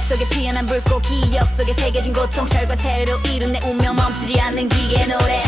물속에 피어난 불꽃 기억 속에 새겨진 고통 철과 새로 이룬 내 운명 멈추지 않는 기계 노래